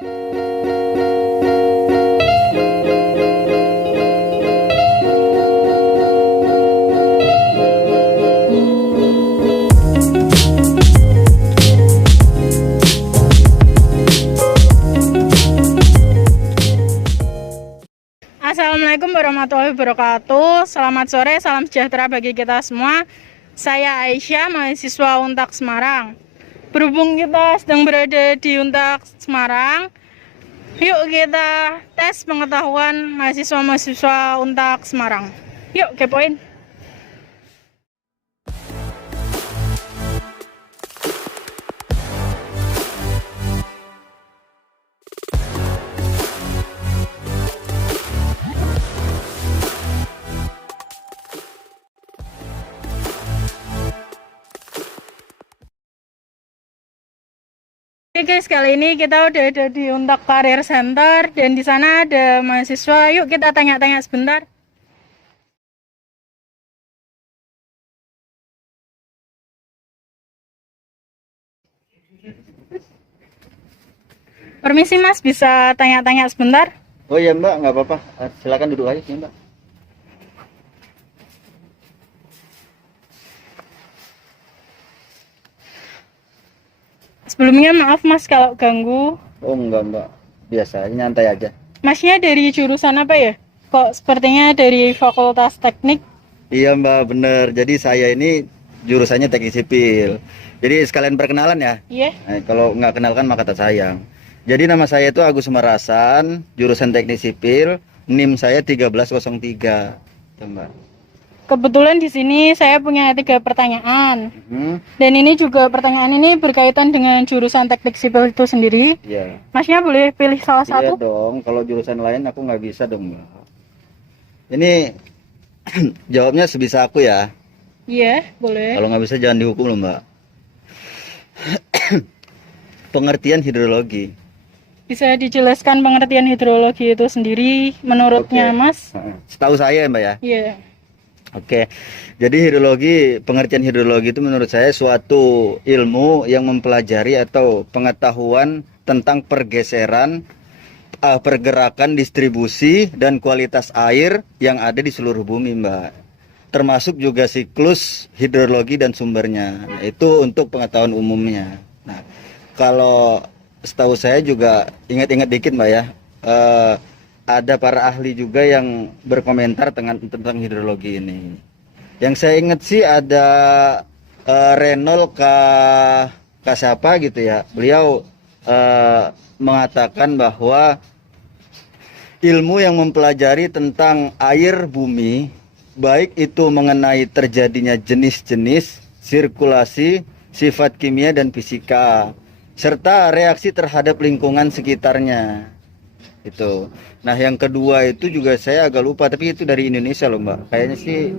Assalamualaikum warahmatullahi wabarakatuh. Selamat sore, salam sejahtera bagi kita semua. Saya Aisyah, mahasiswa Untak Semarang. Berhubung kita sedang berada di Untak Semarang, yuk kita tes pengetahuan mahasiswa-mahasiswa Untak Semarang. Yuk kepoin. Oke guys, kali ini kita udah ada di Untak Career Center dan di sana ada mahasiswa. Yuk kita tanya-tanya sebentar. Permisi Mas, bisa tanya-tanya sebentar? Oh iya Mbak, nggak apa-apa. Silakan duduk aja sih Mbak. Sebelumnya maaf Mas kalau ganggu. Oh enggak Mbak, biasa aja, nyantai aja. Masnya dari jurusan apa ya? Kok sepertinya dari Fakultas Teknik? Iya Mbak, bener. Jadi saya ini jurusannya teknik sipil. Jadi sekalian perkenalan ya. Iya. Kalau nggak kenal kan maka tak sayang. Jadi nama saya itu Agus Marasan, jurusan teknik sipil. NIM saya 1303. Tuh, Mbak. Kebetulan di sini saya punya 3 pertanyaan. Hmm, Dan ini juga pertanyaan ini berkaitan dengan jurusan teknik sipil itu sendiri. iya. Masnya boleh pilih salah Iya satu? dong, kalau jurusan lain aku nggak bisa dong Mbak. Ini jawabnya sebisa aku ya. Iya, boleh. Kalau nggak bisa jangan dihukum loh Mbak. Pengertian hidrologi. Bisa dijelaskan pengertian hidrologi itu sendiri menurutnya Oke. Mas? Setahu saya Mbak ya. Iya. Oke. Jadi hidrologi, pengertian hidrologi itu menurut saya suatu ilmu yang mempelajari atau pengetahuan tentang pergeseran, pergerakan, distribusi dan kualitas air yang ada di seluruh bumi, Mbak. Termasuk juga siklus hidrologi dan sumbernya. Nah, itu untuk pengetahuan umumnya. Nah, kalau setahu saya juga ingat-ingat dikit Mbak ya, ada para ahli juga yang berkomentar tentang hidrologi ini. Yang saya ingat sih ada Reynold K siapa gitu ya. Beliau mengatakan bahwa ilmu yang mempelajari tentang air bumi, baik itu mengenai terjadinya jenis-jenis, sirkulasi, sifat kimia dan fisika, serta reaksi terhadap lingkungan sekitarnya. Itu. Nah, yang kedua itu juga saya agak lupa, tapi itu dari Indonesia loh, Mbak. Kayaknya sih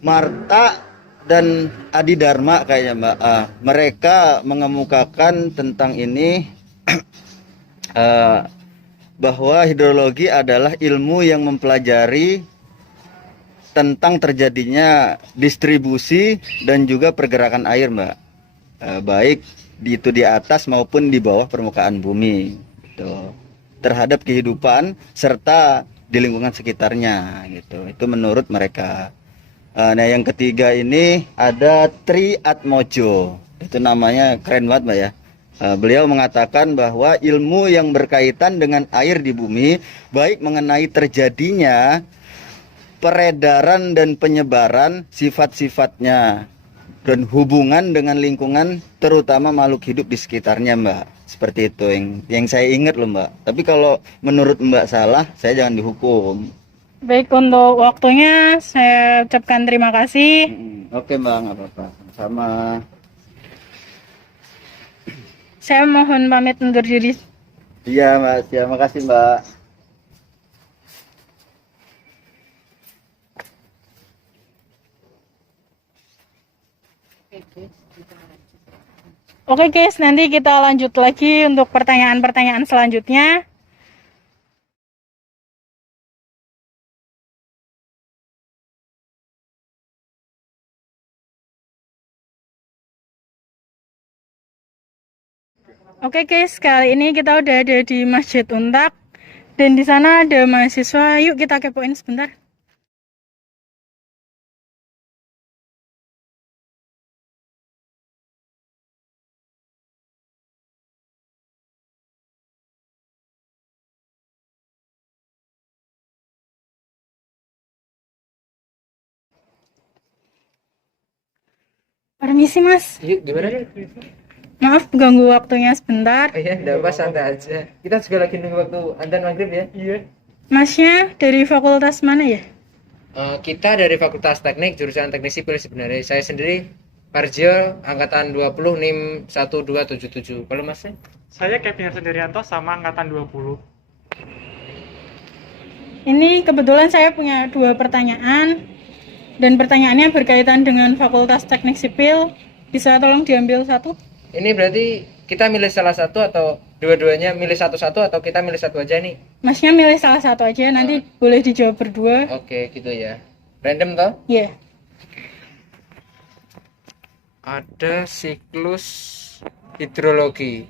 Marta dan Adi Dharma kayaknya, Mbak. Mereka mengemukakan tentang ini bahwa hidrologi adalah ilmu yang mempelajari tentang terjadinya distribusi dan juga pergerakan air, Mbak. Baik itu di atas maupun di bawah permukaan bumi, gitu. Terhadap kehidupan serta di lingkungan sekitarnya, gitu. Itu menurut mereka. Nah, yang ketiga ini ada Tri Atmojo. Itu namanya keren banget, Mbak ya. Beliau mengatakan bahwa ilmu yang berkaitan dengan air di bumi, baik mengenai terjadinya peredaran dan penyebaran sifat-sifatnya dan hubungan dengan lingkungan, terutama makhluk hidup di sekitarnya, Mbak. Seperti itu yang saya ingat loh, Mbak. Tapi kalau menurut Mbak salah, saya jangan dihukum. Baik, untuk waktunya saya ucapkan terima kasih. Oke Mbak, nggak apa-apa. Sama. Saya mohon pamit undur diri. Iya Mas, ya makasih Mbak. Oke guys, nanti kita lanjut lagi untuk pertanyaan-pertanyaan selanjutnya. Oke guys, kali ini kita udah ada di Masjid Untak dan di sana ada mahasiswa. Yuk kita kepoin sebentar. Permisi Mas, Yuk, gimana? maaf ganggu waktunya sebentar. Iya, enggak apa, santai aja. Kita juga lagi nunggu waktu adzan maghrib ya. Iya. Masnya dari fakultas mana ya? Kita dari Fakultas Teknik, jurusan Teknik Sipil sebenarnya. Saya sendiri Parjo, angkatan 20, NIM 1277. Kalau Masnya? Saya Kevin Sendirianto sama angkatan 20. Ini kebetulan saya punya 2 pertanyaan dan pertanyaannya berkaitan dengan Fakultas Teknik Sipil. Bisa tolong diambil satu? Ini berarti kita milih salah satu atau dua-duanya milih satu-satu atau kita milih satu aja nih? Masnya milih salah satu aja, nanti boleh dijawab berdua. Oke, gitu ya. Random toh? Iya. Ada siklus hidrologi.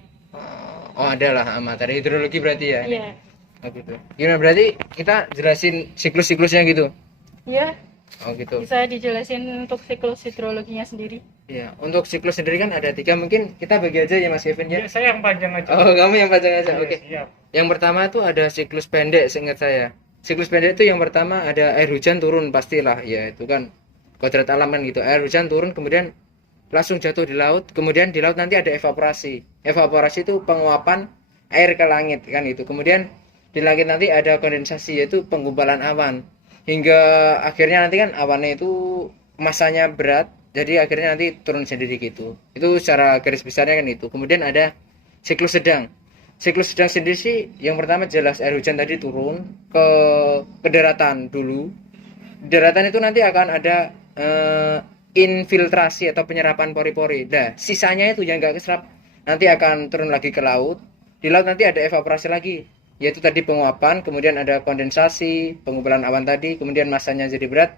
Oh, ada lah materi hidrologi berarti ya? Iya. Oh, gitu. Gimana berarti kita jelasin siklus-siklusnya gitu? Iya, Oh, gitu. bisa dijelasin untuk siklus hidrologinya sendiri. Ya, untuk siklus sendiri kan ada 3, mungkin kita bagi aja ya Mas Kevin ya. Ya, saya yang panjang aja. Oh, kamu yang panjang aja. Iya, Oke. siap. Yang pertama tuh ada siklus pendek seingat saya. Siklus pendek itu yang pertama ada air hujan turun pastilah, ya itu kan kodrat alam kan gitu. Air hujan turun kemudian langsung jatuh di laut, kemudian di laut nanti ada evaporasi. Evaporasi itu penguapan air ke langit kan gitu. Kemudian di langit nanti ada kondensasi yaitu penggumpalan awan. Hingga akhirnya nanti kan awannya itu masanya berat, jadi akhirnya nanti turun sendiri gitu. Itu secara garis besarnya kan itu. Kemudian ada siklus sedang. Siklus sedang sendiri sih yang pertama jelas air hujan tadi turun ke daratan dulu. Di daratan itu nanti akan ada infiltrasi atau penyerapan pori-pori. Nah, sisanya itu yang enggak keserap nanti akan turun lagi ke laut. Di laut nanti ada evaporasi lagi, yaitu tadi penguapan, kemudian ada kondensasi, pengumpulan awan tadi, kemudian masanya jadi berat,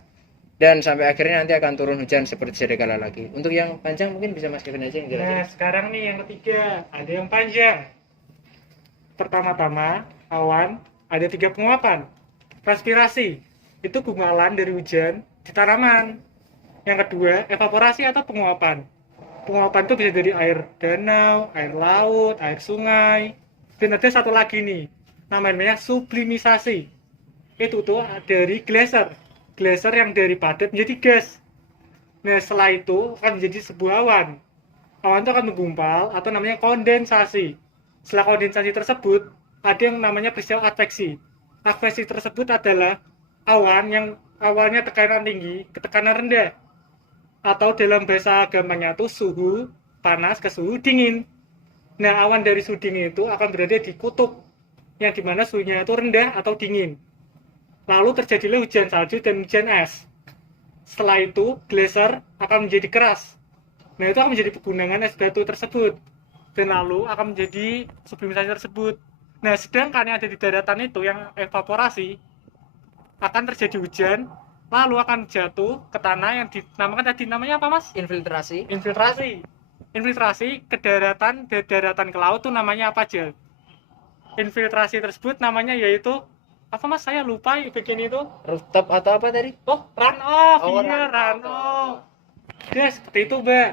dan sampai akhirnya nanti akan turun hujan seperti sedia kala lagi. Untuk yang panjang mungkin bisa Mas Kevin aja yang Nah, jelasin. sekarang nih yang ketiga, ada yang panjang. Pertama-tama, awan, ada 3 penguapan. Transpirasi, itu gumpalan dari hujan di tanaman. Yang kedua, evaporasi atau penguapan. Penguapan itu bisa dari air danau, air laut, air sungai. Dan ada satu lagi nih, namanya sublimisasi. Itu tuh dari geyser. Geyser yang dari padat menjadi gas. Nah, setelah itu akan menjadi sebuah awan. Awan itu akan menggumpal atau namanya kondensasi. Setelah kondensasi tersebut, ada yang namanya peristiwa adveksi. Adveksi tersebut adalah awan yang awalnya tekanan tinggi ke tekanan rendah. Atau dalam bahasa agamanya itu suhu panas ke suhu dingin. Nah, awan dari suhu dingin itu akan berada di kutub, yang dimana suhunya itu rendah atau dingin. Lalu terjadilah hujan salju dan hujan es. Setelah itu, geyser akan menjadi keras. Nah, itu akan menjadi pegunungan es batu tersebut. Dan lalu akan menjadi sublimisasi tersebut. Nah, sedangkan yang ada di daratan itu, yang evaporasi, akan terjadi hujan, lalu akan jatuh ke tanah yang dinamakan tadi, namanya apa Mas? Infiltrasi. Infiltrasi. Infiltrasi ke daratan, dari daratan ke laut itu namanya apa aja? Infiltrasi tersebut namanya yaitu apa Mas? Saya lupa bagian itu. Rooftop atau apa tadi? Oh, runoff. Oh, Iya, runoff. Ya, seperti itu, Mbak.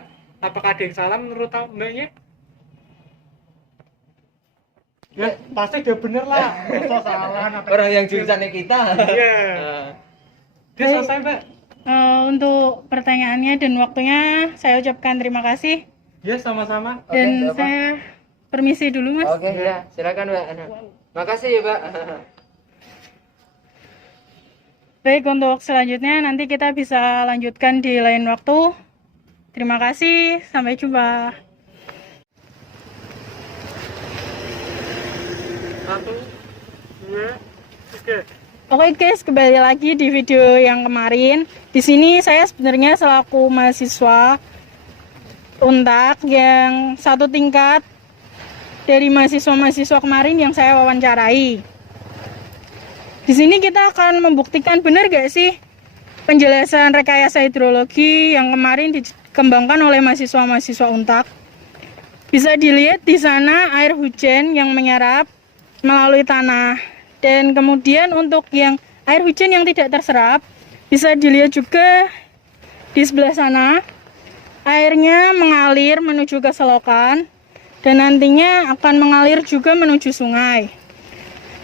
Apakah ada yang salah menurut Mbaknya? Ya, pasti dia bener lah. Masa salah. Orang yang jurusannya kita. Iya. Nah, Dia selesai, Mbak. Untuk pertanyaannya dan waktunya saya ucapkan terima kasih Ya, sama-sama. Oke, dan nggak apa. saya permisi dulu Mas. Oke, ya, silakan Mbak. Makasih ya, Pak. Baik, untuk selanjutnya nanti kita bisa lanjutkan di lain waktu. Terima kasih, sampai jumpa. 1, 2, 3. Oke guys, kembali lagi di video yang kemarin. Di sini saya sebenarnya selaku mahasiswa Untak yang satu tingkat dari mahasiswa-mahasiswa kemarin yang saya wawancarai. Di sini kita akan membuktikan benar gak sih penjelasan rekayasa hidrologi yang kemarin dikembangkan oleh mahasiswa-mahasiswa Untak. Bisa dilihat di sana air hujan yang menyerap melalui tanah. Dan kemudian untuk yang air hujan yang tidak terserap, bisa dilihat juga di sebelah sana. Airnya mengalir menuju ke selokan dan nantinya akan mengalir juga menuju sungai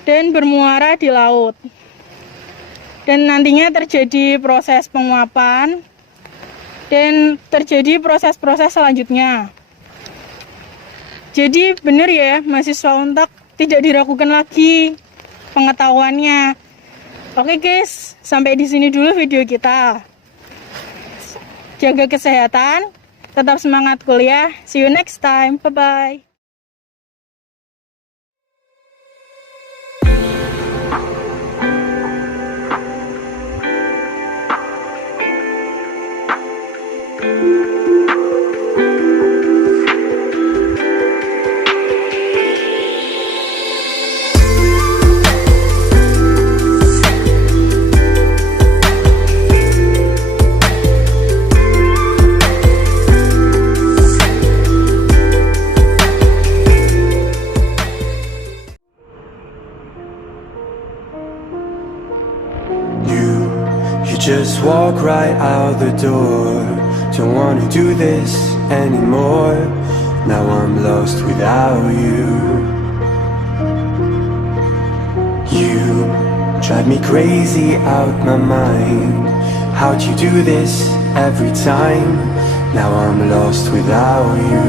dan bermuara di laut. Dan nantinya terjadi proses penguapan dan terjadi proses-proses selanjutnya. Jadi benar ya, mahasiswa Untak tidak diragukan lagi pengetahuannya. Oke guys, sampai di sini dulu video kita. Jaga kesehatan, tetap semangat kuliah. See you next time. Bye-bye. You just walk right out the door. Don't wanna do this anymore. Now I'm lost without you. You drive me crazy out my mind. How'd you do this every time? Now I'm lost without you.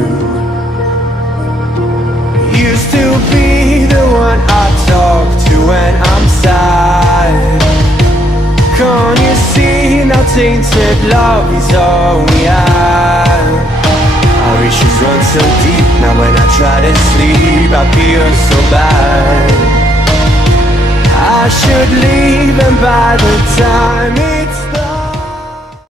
Used to be the one I talk to when I'm sad. Can't you see now tainted love is all we have? Our issues run so deep, now when I try to sleep I feel so bad. I should leave and by the time